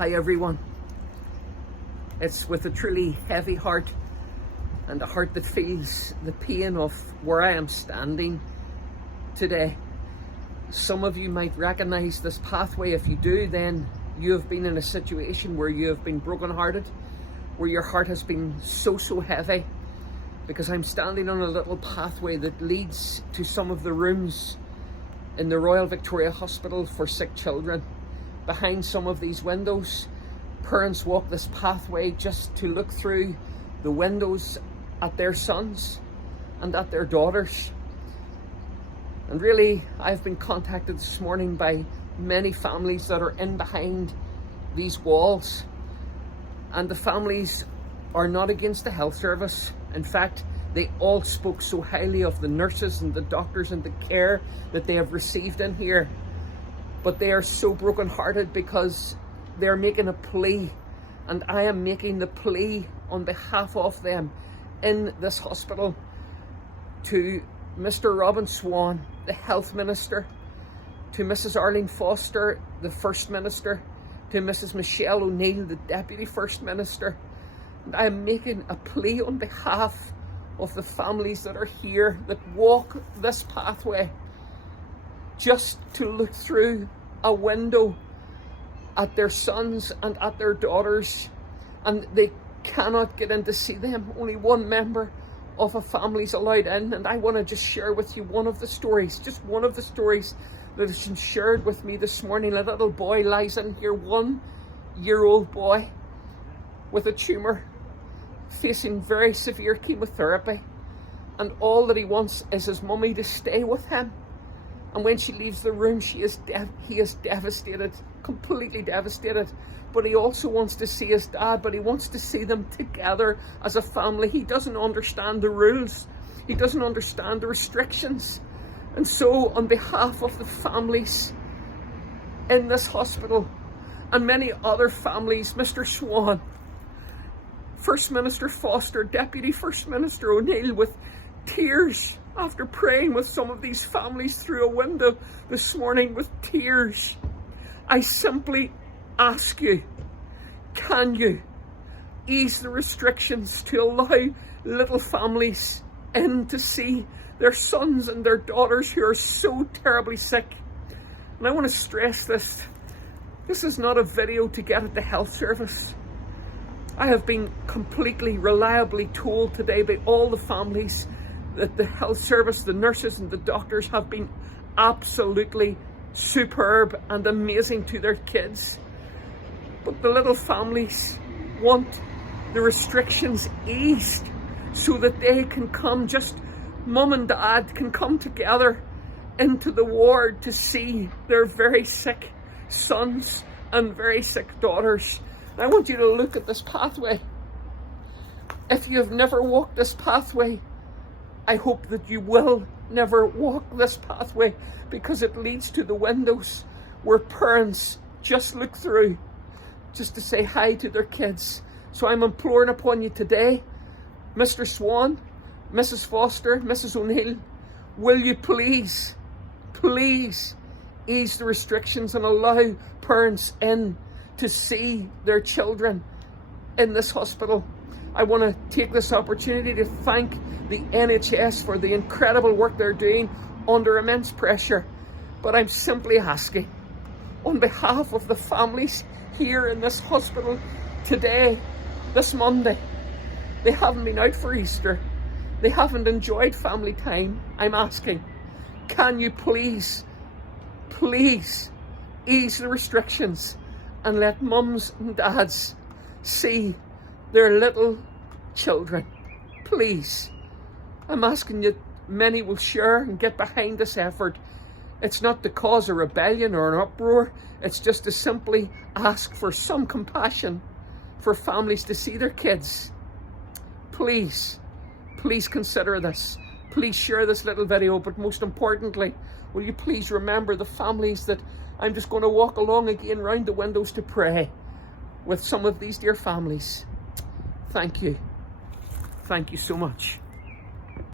Hi everyone. It's with a truly heavy heart and a heart that feels the pain of where I am standing today. Some of you might recognize this pathway. If you do, then you have been in a situation where you have been brokenhearted, where your heart has been so heavy, because I'm standing on a little pathway that leads to some of the rooms in the Royal Victoria Hospital for sick children. Behind some of these windows, parents walk this pathway just to look through the windows at their sons and at their daughters. And really, I've been contacted this morning by many families that are in behind these walls. And the families are not against the health service. In fact, they all spoke so highly of the nurses and the doctors and the care that they have received in here. But they are so brokenhearted because they're making a plea, and I am making the plea on behalf of them in this hospital to Mr. Swann, the Health Minister, to Mrs. Arlene Foster, the First Minister, to Mrs. Michelle O'Neill, the Deputy First Minister. And I am making a plea on behalf of the families that are here, that walk this pathway just to look through a window at their sons and at their daughters, and they cannot get in to see them. Only one member of a family is allowed in. And I want to just share with you one of the stories, just one of the stories that has been shared with me this morning. A little boy lies in here, 1-year-old boy with a tumour, facing very severe chemotherapy, and all that he wants is his mummy to stay with him. And when she leaves the room, he is devastated, completely devastated. But he also wants to see his dad, but he wants to see them together as a family. He doesn't understand the rules. He doesn't understand the restrictions. And so on behalf of the families in this hospital and many other families, Mr. Swann, First Minister Foster, Deputy First Minister O'Neill, with tears after praying with some of these families through a window this morning with tears, I simply ask you, can you ease the restrictions to allow little families in to see their sons and their daughters who are so terribly sick? And I want to stress this. This is not a video to get at the health service. I have been completely reliably told today by all the families that the health service, the nurses and the doctors have been absolutely superb and amazing to their kids. But the little families want the restrictions eased so that they can come, just mum and dad can come together into the ward to see their very sick sons and very sick daughters. I want you to look at this pathway. If you have never walked this pathway, I hope that you will never walk this pathway, because it leads to the windows where parents just look through just to say hi to their kids. So I'm imploring upon you today, Mr. Swann, Mrs. Foster, Mrs. O'Neill, will you please ease the restrictions and allow parents in to see their children in this hospital. I want to take this opportunity to thank the NHS for the incredible work they're doing under immense pressure. But I'm simply asking, on behalf of the families here in this hospital today, this Monday, they haven't been out for Easter, they haven't enjoyed family time. I'm asking, can you please ease the restrictions and let mums and dads see their little children? Please. I'm asking you, many will share and get behind this effort. It's not to cause a rebellion or an uproar. It's just to simply ask for some compassion for families to see their kids. Please consider this. Please share this little video, but most importantly, will you please remember the families that I'm just going to walk along again round the windows to pray with some of these dear families. Thank you. Thank you so much.